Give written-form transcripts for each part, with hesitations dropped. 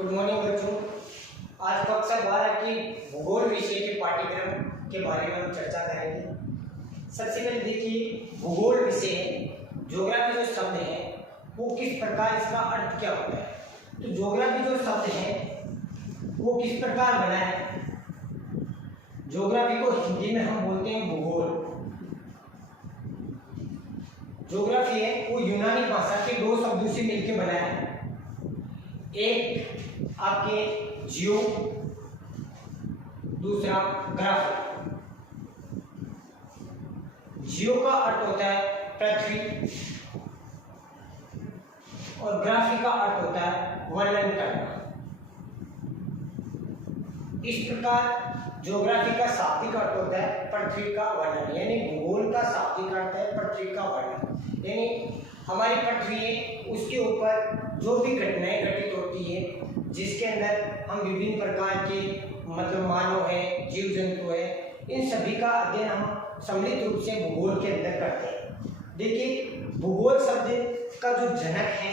Good morning बच्चों। आज कक्षा 12 की भूगोल विषय के पाठ्यक्रम के बारे में हम चर्चा करेंगे। सबसे पहले देखिए, भूगोल विषय ज्योग्राफी जो शब्द है वो किस प्रकार, इसका अर्थ क्या होता है। तो ज्योग्राफी जो शब्द है वो किस प्रकार बना है। ज्योग्राफी को हिंदी में हम बोलते हैं भूगोल। ज्योग्राफी है वो यूनानी भाषा के दो शब्दों से मिलकर बना है। एक आपके जियो, दूसरा ग्राफ। जियो का अर्थ होता है पृथ्वी और ग्राफी का अर्थ होता है वर्णन करना। इस प्रकार ज्योग्राफी का शाब्दिक अर्थ होता है पृथ्वी का वर्णन, यानी भूगोल का शाब्दिक अर्थ है पृथ्वी का वर्णन। यानी हमारी पृथ्वी है, उसके ऊपर जो भी घटनाएं घटित होती है, जिसके अंदर हम विभिन्न प्रकार के मतलब मानव है, जीव जंतु है, इन सभी का अध्ययन हम सम्मिलित रूप से भूगोल के अंदर करते हैं। देखिए, भूगोल शब्द का जो जनक है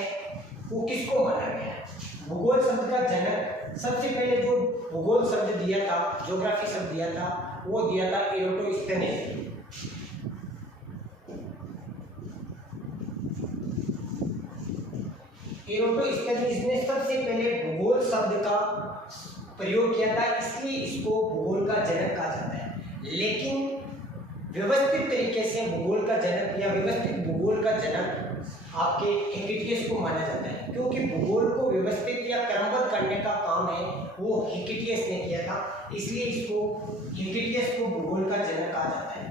वो किसको माना गया है। भूगोल शब्द का जनक सबसे पहले जो भूगोल शब्द दिया था, ज्योग्राफी शब्द दिया था, वो दिया था एरोटोस्थेनेस। एरोटोस्थेनेस ने सबसे पहले भूगोल शब्द का प्रयोग किया था, इसलिए इसको भूगोल का जनक कहा जाता है। लेकिन व्यवस्थित तरीके से भूगोल का जनक या व्यवस्थित भूगोल का जनक आपके हिकटियस को माना जाता है, क्योंकि भूगोल को व्यवस्थित या क्रमबद्ध करने का काम है वो हिकटियस ने किया था, इसलिए इसको हिकटियस को भूगोल का जनक कहा जाता है।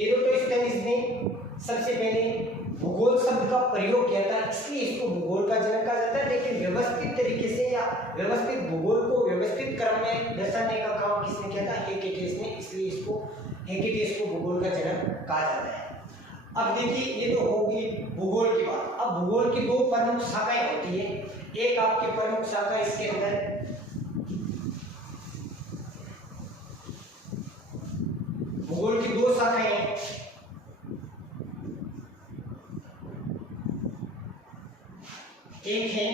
एरोटोस्थेनेस ने सबसे पहले भूगोल शब्द का प्रयोग किया था, इसलिए इसको भूगोल का जनक कहा जाता है। लेकिन व्यवस्थित तरीके से या व्यवस्थित भूगोल को व्यवस्थित क्रम में दर्शाने का काम किसने किया था, हिकटियस ने, इसलिए इसको हिकटियस को भूगोल का जनक कहा जाता है। अब देखिए, ये तो होगी भूगोल की बात। अब भूगोल की दो प्रमुख शाखाएं होती है। एक आपकी प्रमुख शाखा, इसके अंदर भूगोल की दो शाखाएं हैं। एक है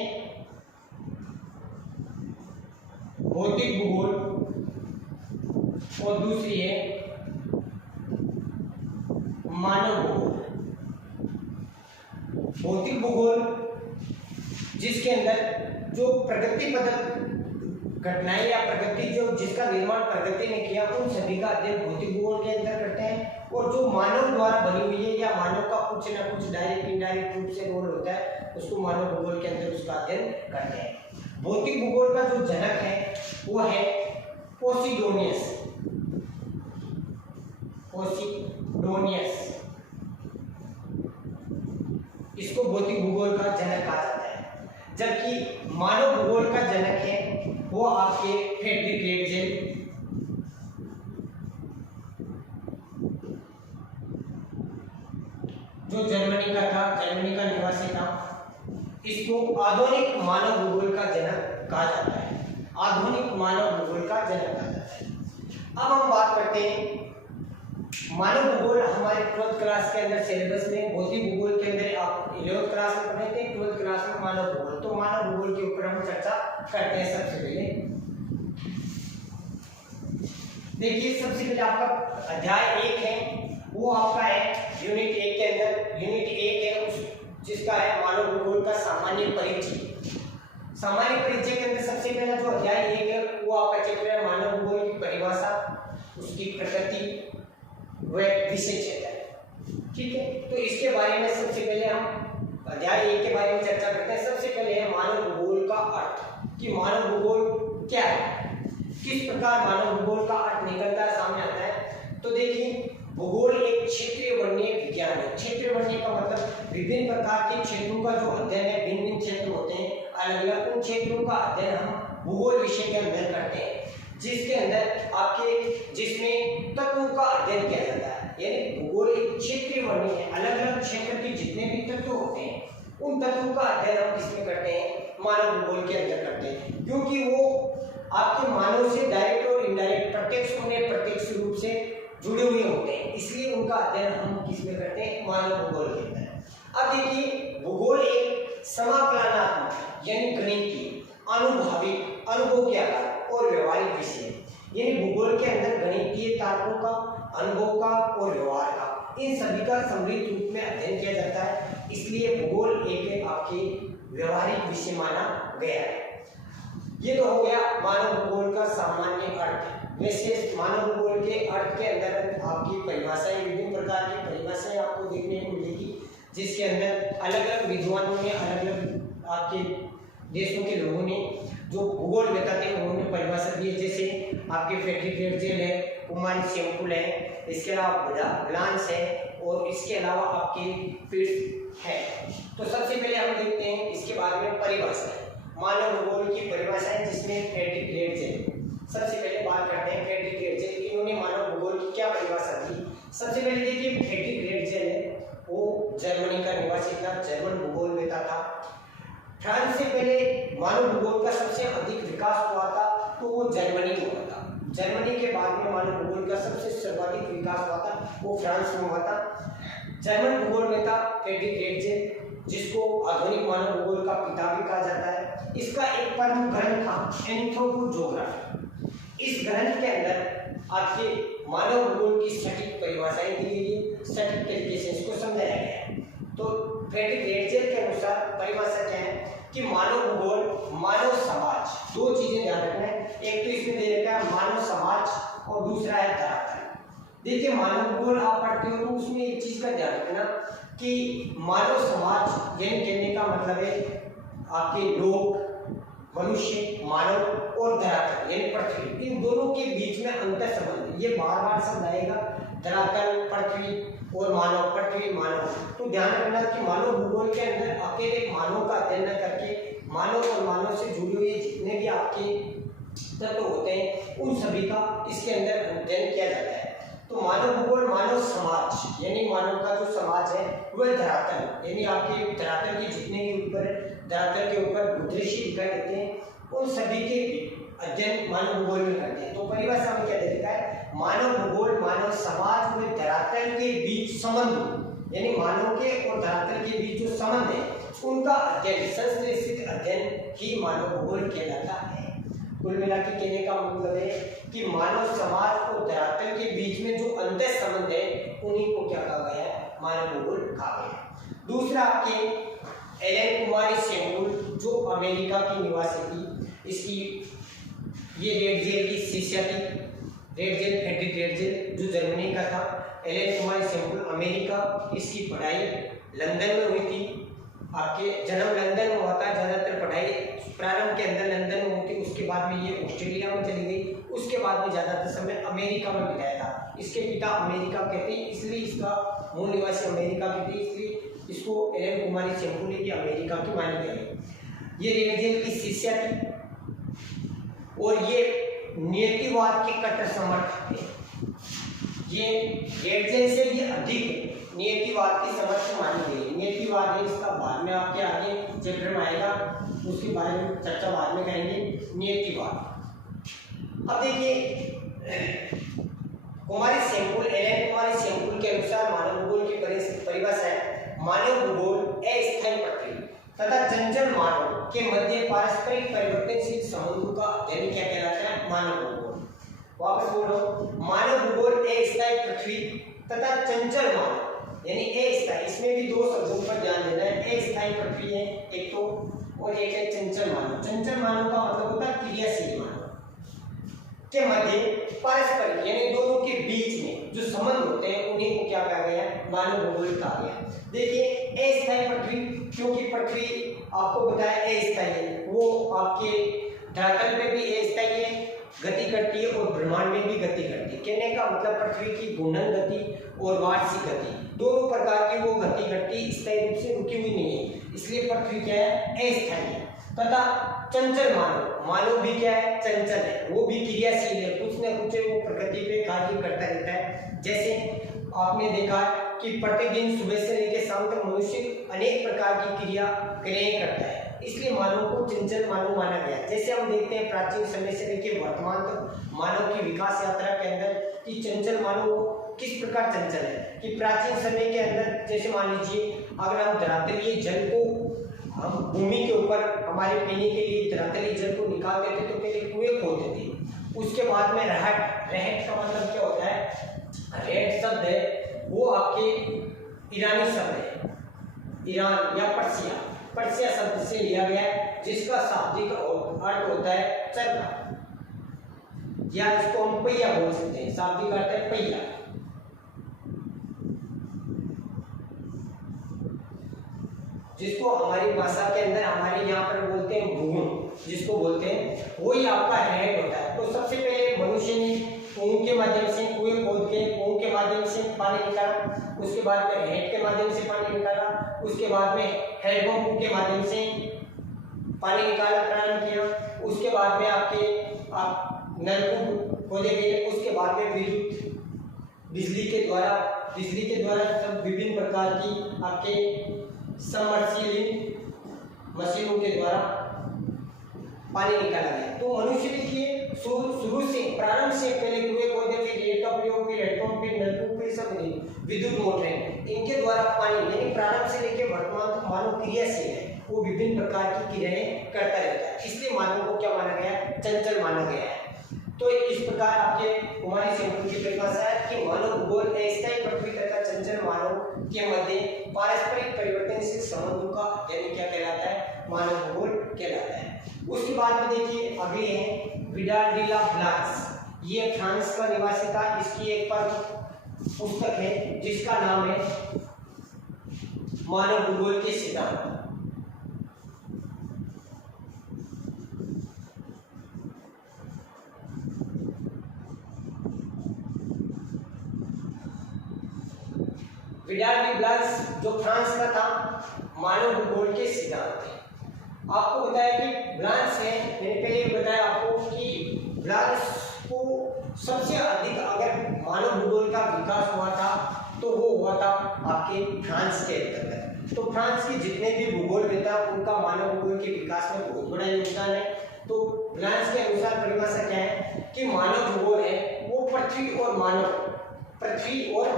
भौतिक भूगोल और दूसरी है मानव भूगोल। भौतिक भूगोल जिसके अंदर जो प्रगतिपरक घटनाएं या प्रकृति जो जिसका निर्माण प्रकृति ने किया, उन सभी का अध्ययन भौतिक भूगोल के अंदर करते हैं। और जो मानव द्वारा बनी हुई है या मानव का कुछ ना कुछ डायरेक्ट इनडायरेक्ट रूप से रोल होता है, उसको मानव भूगोल के अंदर उसका अध्ययन करते हैं। भौतिक भूगोल का जो जनक है वो है पोसिडोनियस। इसको भौतिक भूगोल का जनक कहा जाता है। जबकि मानव भूगोल का जनक है वो आपके फ्रेडरिक रेटजेल, जो जर्मनी का था, जर्मनी का निवासी था। इसको आधुनिक मानव भूगोल का जनक कहा जाता है। आधुनिक मानव भूगोल का जनक कहा जाता है। अब हम बात करते हैं मानव भूगोल। हमारे 12th क्लास के अंदर सिलेबस में भौतिक भूगोल के अंदर आप 11th क्लास में पढ़े थे, 12th क्लास में मानव भूगोल। तो मानव भूगोल के ऊपर हम चर्चा करते हैं। सबसे पहले देखिए, सबसे पहले आपका अध्याय 1 है, वो आपका है यूनिट 1 के अंदर। यूनिट 1 है उस जिसका है मानव भूगोल का सामान्य परिचय। सामान्य परिचय के अंदर सबसे पहला जो अध्याय 1 है वो आपका चैप्टर है मानव भूगोल की परिभाषा, उसकी प्रकृति व विषय क्षेत्र। ठीक है, तो इसके बारे में सबसे पहले हम अध्याय 1 के बारे में चर्चा करते हैं। सबसे पहले है मानव भूगोल का अर्थ, कि मानव भूगोल क्या है, किस प्रकार मानव भूगोल का अर्थ निकलता है, सामने आता है। तो देखिए, भूगोल एक क्षेत्रीय वर्णीय विज्ञान है। क्षेत्रीय वर्णीय का मतलब विभिन्न प्रकार के क्षेत्रों का जो अध्ययन है, भिन्न भिन्न क्षेत्र होते हैं अलग अलग, उन क्षेत्रों का अध्ययन हम भूगोल विषय के अंदर करते हैं, जिसके अंदर आपके जिसमें तत्वों का अध्ययन किया जाता है। यानी भूगोल एक क्षेत्रीय वर्णीय है, अलग अलग क्षेत्र के जितने भी तत्व होते हैं उन तत्वों का अध्ययन हम किसमें करते हैं, मानव भूगोल के अंदर करते हैं। क्योंकि वो आपके मानव से डायरेक्ट और इनडायरेक्ट, प्रत्यक्ष और अप्रत्यक्ष रूप से जुड़े हुए होते हैं, इसलिए उनका अध्ययन हम किस में करते हैं, मानव भूगोल के अंदर। अब देखिए भूगोल एक समाकलनात्मक यानी गणितीय, अनुभाविक, अनुभव के आधार और व्यवहारिक विषय है। यानी भूगोल के अंदर गणितीय तार्कों का, अनुभव का और व्यवहार का, इन सभी का सम्मिलित रूप में अध्ययन किया जाता है, इसलिए भूगोल एक आपके व्यवहारिक विषय माना गया है। ये तो हो गया मानव भूगोल का सामान्य अर्थ। वैसे मानव भूगोल के अर्थ के अंदर आपकी परिभाषाएं, विभिन्न प्रकार की परिभाषाएं आपको देखने को मिलेगी, जिसके अंदर अलग अलग विद्वानों ने, अलग अलग आपके देशों के लोगों ने जो भूगोल बताते हैं उन्होंने परिभाषा दी है। जैसे आपके फ्रेडरिक हेर्त्ज़ेल है, कुमारी सेम्पुल है, इसके अलावा ब्लांस है और इसके अलावा आपके पीट्स है। तो सबसे पहले हम देखते हैं इसके बारे में परिभाषा है, मानव भूगोल की परिभाषा है, जिसमें फ्रेडरिक हेर्त्ज़ेल। सबसे पहले बात करते हैं फ्रेडरिक हेर्त्ज़ेल, इन्होंने मानव भूगोल की क्या परिभाषा दी। सबसे पहले देखिए फ्रेडरिक हेर्त्ज़ेल है, वो जर्मनी का निवासी था, जर्मन भूगोल वेता था। फ्रांस से पहले मानव भूगोल का सबसे अधिक विकास हुआ था तो वो जर्मनी में हुआ था। जर्मनी के बाद में मानव भूगोल का सबसे सर्वाधिक विकास हुआ था वो फ्रांस में हुआ था। जर्मन भूगोल वेता फ्रेडरिक हेर्त्ज़ेल, जिसको आधुनिक मानव भूगोल का पिता भी कहा जाता है, इसका एक प्रमुख ग्रंथ था एंथ्रोपोजोग्राफी। इस ग्रंथ के अंदर आपके मानव भूगोल की सटीक परिभाषाएं दी गई है, सटीक तरीके से इसको समझाया गया है। तो फ्रेडरिक हेर्त्ज़ेल के अनुसार परिभाषा क्या है कि मानव भूगोल, मानव समाज, दो चीजें ध्यान रखना है। एक तो इसमें दे रखा है मानव समाज और दूसरा है धरातल। देखिए मानव भूगोल आप पढ़ते हो तो उसमें एक चीज का ध्यान रखना कि मानव समाज यानी कहने का मतलब है आपके लोग, मनुष्य, मानव और धरातल यानी पृथ्वी, इन दोनों के बीच में अंतर संबंध है। ये बार बार शब्द आएगा, धरातल, पृथ्वी और मानव, पृथ्वी, मानव। तो ध्यान रखना कि मानव भूगोल के अंदर अकेले मानव का अध्ययन न करके मानव और मानव से जुड़े हुए जितने भी आपके तत्व होते हैं उन सभी का इसके अंदर अध्ययन किया जाता है। तो मानव भूगोल, मानव समाज यानी मानव का जो समाज है वह धरातल यानी आपके धरातल के जितने भी ऊपर, धरातल के ऊपर भूदृश्य दिखाई देते हैं उन सभी के अध्ययन मानव भूगोल में करते हैं। तो परिभाषा में क्या देखा है, मानव भूगोल, मानव समाज में धरातल के बीच संबंध यानी मानव के और धरातल के बीच जो संबंध है उनका अध्ययन, संश्लेषित अध्ययन ही मानव भूगोल कहलाता है। कुल मिलाकर कहने का मतलब है कि मानव समाज और धरातल के बीच में जो अंतर संबंध है उन्हीं को क्या कहा गया है, मानव भूगोल कहा गया है। दूसरा आपके एलन कुमारी सेम्पुल जो अमेरिका की निवासी थी, इसकी ये हेर्त्ज़ेल की शिष्या थी। हेर्त्ज़ेल, फ्रेडरिक हेर्त्ज़ेल जो जर्मनी का था, एलन कुमारी सेम्पुल अमेरिका, इसकी पढ़ाई लंदन में हुई थी। आपके जन्म लंदन में हुआ था, ज़्यादातर पढ़ाई प्रारंभ के अंदर लंदन में हुई थी, उसके बाद में ये ऑस्ट्रेलिया में चली गई, उसके बाद में ज़्यादातर समय अमेरिका में बिताया था। इसके पिता अमेरिका के थे, इसलिए इसका मूल निवासी अमेरिका के थे, इसलिए इसको एलन कुमारी सेम्पुल की अमेरिका की मानी गई। ये हेर्त्ज़ेल की शिष्या थी और ये नियतिवाद के कट्टर समर्थक थे। ये हेर्त्ज़ेल से भी अधिक नियतिवाद की समर्थक मानी गई है। नियतिवाद है, इसका बाद में आपके आगे चैप्टर में आएगा, उसके बारे में चर्चा बाद में करेंगे। नियतिवाद। अब देखिए कुमारी सेम्पुल, एलन कुमारी सेम्पुल के अनुसार मानव भूगोल की परिभाषा है, मानव भूगोल अस्थायी पृथ्वी तथा चंचल मानव के मध्य पारस्परिक परिवर्तनशील संबंधों का अध्ययन क्या कहलाता है, मानव भूगोल। वापस बोलो, मानव भूगोल अस्थायी पृथ्वी तथा चंचल मानव यानी अस्थायी, इसमें भी दो शब्दों पर ध्यान देना है। अस्थायी पृथ्वी है एक तो, और एक है चंचल मानव। चंचल मानव का मतलब होता है क्रियाशील मानव के मध्य पारस्परिक यानी दोनों के बीच में जो संबंध होते हैं उन्हीं को क्या कहा गया है, मानव भूगोल कहा गया। देखिए अस्थायी पृथ्वी, क्योंकि पृथ्वी आपको बताया अस्थायी है, वो आपके धरातल पे भी अस्थायी है, गति करती है और ब्रह्मांड में भी गति करती है। कहने का मतलब पृथ्वी की घूर्णन गति और वार्षिक गति दोनों प्रकार की वो गति करती, स्थायी रूप से रुकी हुई नहीं है, इसलिए पृथ्वी क्या है, अस्थायी है। तथा चंचल मानव, मानव भी क्या है, चंचल है, वो भी क्रियाशील है, कुछ न कुछ वो प्रकृति पे कार्य करता रहता है। जैसे आपने देखा कि प्रतिदिन सुबह से लेकर शाम तक मनुष्य अनेक प्रकार की क्रियाएं करता है, इसलिए मानव को चंचल मानव माना गया। जैसे हम देखते हैं प्राचीन समय से लेकर वर्तमान तक मानव की विकास यात्रा के अंदर कि चंचल मानव किस प्रकार चंचल है कि प्राचीन समय के अंदर जैसे मान लीजिए अगर हम धरातलीय जल को हम भूमि के ऊपर हमारे पीने के लिए धरातलीय जल को निकालते थे तो पहले कुएं खोदते थे। उसके बाद में रहट, रहट का मतलब क्या होता है? रहट शब्द है वो आपके ईरानी शब्द है, ईरान या पर्सिया, पर्सिया शब्द से लिया गया है जिसका शाब्दिक अर्थ होता है चरखा, या इसको हम पहिया बोल सकते हैं। शाब्दिक अर्थ है पहिया। जिसको हमारी भाषा के अंदर हमारे यहाँ पर बोलते हैं भूगुन, जिसको बोलते हैं वही आपका रहट होता है। तो सबसे पहले मनुष्य ने कुएं के माध्यम से कुएं खोद के कुएं के माध्यम से पानी निकाला, उसके बाद में रहट के माध्यम से पानी निकाला, उसके बाद में हैंडपंप के माध्यम से पानी निकालना प्रारंभ किया, उसके बाद में आप नलकूप खोदे गए, उसके बाद में विद्युत बिजली के द्वारा सब विभिन्न प्रकार की आपके सबमर्सिबल मशीनों के द्वारा पानी निकाला गया। तो मनुष्य देखिए शुरू से प्रारंभ से पहले कुएं खोदे, फिर रेत का प्रयोग, फिर हैंडपंप, फिर नलकूप, फिर सब विद्युत मोटरें, इनके द्वारा पानी यानी प्रारंभ से लेकर वर्तमान तक मानव क्रियाशील है, वो विभिन्न प्रकार की क्रियाएं करता रहता है। इसलिए मानव को क्या माना गया है? चंचल माना गया है। तो इस प्रकार आपके कुमारी सेम्पुल की परिभाषा है कि मानव भूगोल अस्थायी पृथ्वी तथा चंचल मानव के मध्य पारस्परिक परिवर्तनशील संबंधों का यानी क्या कहलाता है? मानव भूगोल कहलाता है। उसके बाद में देखिए अगले हैं विडाल डी ला ब्लांस, ये फ्रांस का निवासी था। इसकी एक पुस्तक है जिसका नाम है मानव भूगोल के सिद्धांत। विडाल डी ब्लांस जो फ्रांस का था, मानव भूगोल के सिद्धांत थे। आपको बताया कि ब्लांस है, मैंने पहले बताया आपको कि ब्लांस को सबसे अधिक अगर मानव भूगोल का विकास हुआ था तो वो हुआ था आपके फ्रांस के अंतर्गत। तो फ्रांस के जितने भी भूगोलवेत्ता उनका मानव भूगोल के विकास में बहुत बड़ा योगदान है। तो ब्लांस के अनुसार परिभाषा क्या है कि मानव भूगोल है वो पृथ्वी और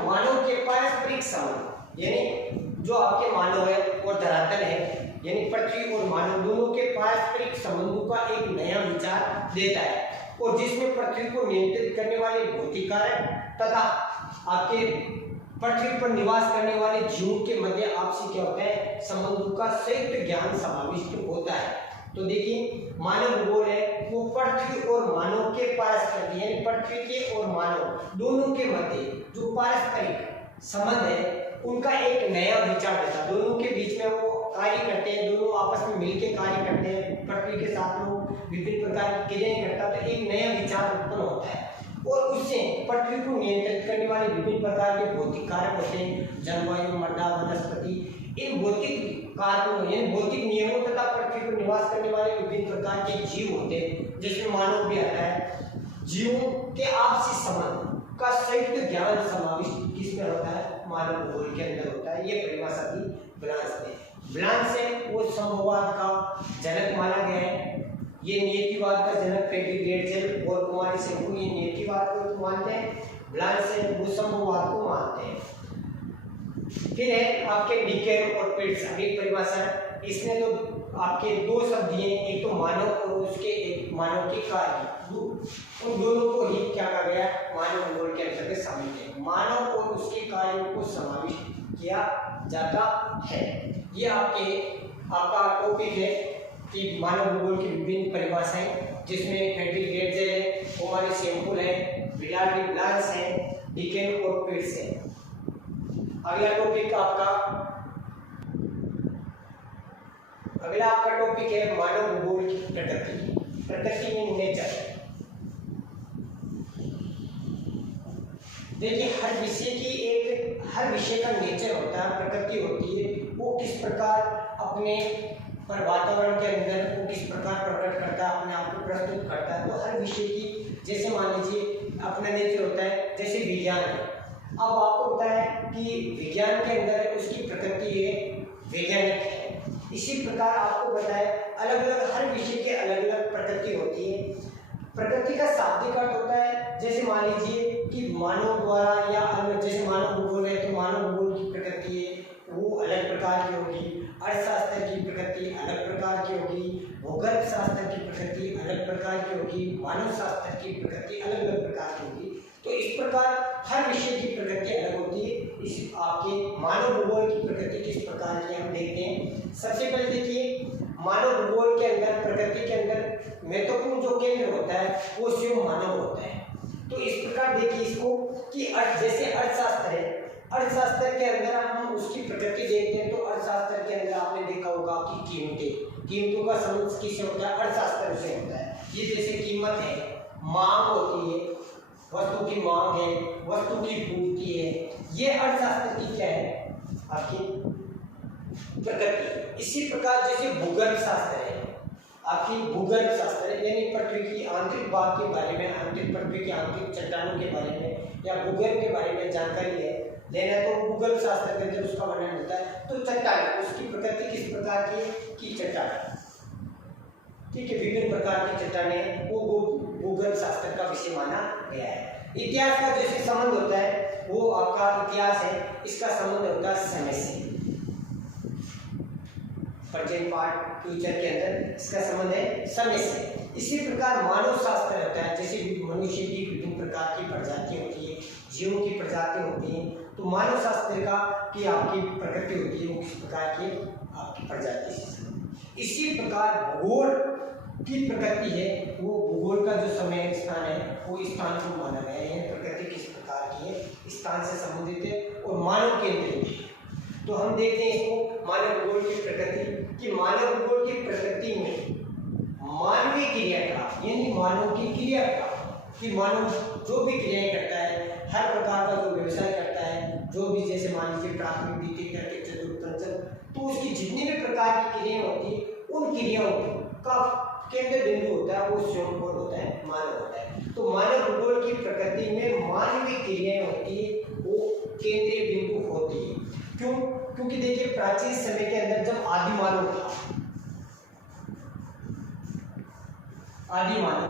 मानव के पारस्परिक संबंध, यानी जो आपके मानव है और धरातल है, यानी पृथ्वी और मानव दोनों के पारस्परिक संबंधों का एक नया विचार देता है, और जिसमें पृथ्वी को नियंत्रित करने वाले भौतिक कारक तथा आपके पृथ्वी पर निवास करने वाले जीवों के मध्य आपसी क्या होता है? संबंधों का संयुक्त ज्ञान समाविष्ट होता है। तो देखिए मानव भूगोल है वो पृथ्वी और मानव के पारस्परिक यानी पृथ्वी के और मानव दोनों के मध्य जो पारस्परिक संबंध है उनका एक नया विचार देता है। दोनों के बीच में वो कार्य करते हैं, दोनों आपस में मिलकर कार्य करते हैं, पृथ्वी के साथ में विभिन्न प्रकार की क्रियाएं करता है, तो एक नया विचार उत्पन्न होता है और उससे पृथ्वी को नियंत्रित करने वाले विभिन्न प्रकार के भौतिक कारक होते हैं, जलवायु, मृदा, वनस्पति। इन भौतिक कारकों यानी भौतिक नियमों तथा पृथ्वी पर निवास करने वाले विभिन्न प्रकार के जीव होते हैं, जिसमें मानव भी आता है। जीवों के आपसी संबंध का संयुक्त ज्ञान समाविष्ट किसमें होता है? मानव भूगोल के अंदर होता है। ये परिभाषा थी ब्लांस ने। ब्लांस से वो संभववाद का जनक माना गया है। ये नियतिवाद का जनक फ्रेडरिक गेटजेल और कुमारी सेम्पुल ये नियतिवाद को मानते हैं, ब्लांस से वो संभववाद को मानते हैं। फिर है आपके डिकेन और पिट्स, अगली परिभाषा। इसमें तो आपके दो शब्द दिए, एक तो मानव और उसके एक मानव के कार्य, उन दोनों को ही क्या कहा गया? मानव भूगोल के अंतर्गत शामिल है। मानव और उसके कार्यों को समाविष्ट किया जाता है। ये आपका टॉपिक है कि मानव भूगोल की विभिन्न परिभाषाएं, जिसमें फ्रेडरिक गेटजेल है, कुमारी सेम्पुल है, विडाल डी ब्लांस है, डिकेन और पिट्स है। अगला आपका टॉपिक है मानव भूगोल की प्रकृति में नेचर। देखिए हर विषय का नेचर होता है, प्रकृति होती है, वो किस प्रकार अपने पर वातावरण के अंदर वो किस प्रकार प्रकट करता है, अपने आप को प्रस्तुत करता है। तो हर विषय की जैसे मान लीजिए अपना नेचर होता है, जैसे विज्ञान है। अब आपको पता है कि विज्ञान के अंदर उसकी प्रकृति है वैज्ञानिक है, इसी प्रकार आपको बताया अलग अलग हर विषय के अलग अलग प्रकृति होती है। प्रकृति का शाब्दिक अर्थ होता है, जैसे मान लीजिए कि मानव द्वारा या जैसे मानव भूगोल है तो मानव भूगोल की प्रकृति है वो अलग प्रकार की होगी, अर्थशास्त्र की प्रकृति अलग प्रकार की होगी, भूगर्भ शास्त्र की प्रकृति अलग प्रकार की होगी, मानव शास्त्र की प्रकृति अलग अलग प्रकार की होगी। तो इस प्रकार हर विषय की प्रकृति अलग होती है। इस आपके मानव भूगोल की प्रकृति किस प्रकार की हम देखते हैं। सबसे पहले देखिए मानव भूगोल के अंदर प्रकृति के अंदर महत्वपूर्ण जो केंद्र होता है वो स्वयं मानव होता है। तो इस प्रकार देखिए इसको कि जैसे अर्थशास्त्र है, अर्थशास्त्र के अंदर हम उसकी प्रकृति देखते हैं तो अर्थशास्त्र के अंदर आपने देखा होगा कि कीमतों का संबंध किससे होता है, अर्थशास्त्र से होता है। ये जैसे कीमत है, मांग होती है, वस्तु की मांग है, वस्तु की पूर्ति है, ये अर्थशास्त्र की क्या है आपकी प्रकृति। इसी प्रकार जैसे भूगर्भ शास्त्र है, आपकी भूगर्भ शास्त्र यानी पृथ्वी की आंतरिक भाग के बारे में, आंतरिक पृथ्वी की आंतरिक चट्टानों के बारे में या भूगर्भ के बारे में जानकारी है लेना है तो भूगर्भ शास्त्र के अंदर उसका वर्णन होता है। तो चट्टान उसकी प्रकृति किस प्रकार की चट्टान, ठीक है, विभिन्न प्रकार की चट्टानें वो भूगर्भ शास्त्र का विषय माना गया है। इतिहास का जैसे संबंध होता है वो आपका इतिहास है, इसका संबंध होता है समय से, प्रेजेंट पार्ट फ्यूचर के अंदर इसका संबंध है समय से। इसी प्रकार मानव शास्त्र होता है, जैसे मनुष्य की विभिन्न प्रकार की प्रजाति होती है, जीवों की प्रजाति होती है, तो मानव शास्त्र का की आपकी प्रकृति होती है वो किस प्रकार की आपकी प्रजाति से। इसी प्रकार भूगोल की प्रकृति है वो भूगोल का जो समय स्थान है वो स्थान को माना गया है, प्रकृति किस प्रकार की है, स्थान से संबंधित है और मानव केंद्रित है। तो हम देखते हैं इसको मानव भूगोल की प्रकृति कि मानव भूगोल की प्रकृति में मानवीय क्रियाकलाप यानी मानव की क्रियाकलाप कि मानव जो भी क्रियाएं करता है, हर प्रकार का जो व्यवसाय करता है, जो भी जैसे मान लीजिए प्राथमिक द्वितीय तृतीय चतुर्थ पंचम, तो उसकी जितनी भी प्रकार की क्रियाएं होती है उन क्रियाओं का केंद्र बिंदु होता है वो स्वयं कौन होता है, मानव होता है। तो मानव भूगोल की प्रकृति में मानवीय क्रियाएं होती है वो केंद्रीय बिंदु होती है। क्यों? क्योंकि देखिए प्राचीन समय के अंदर जब आदि मानव था, आदि मानव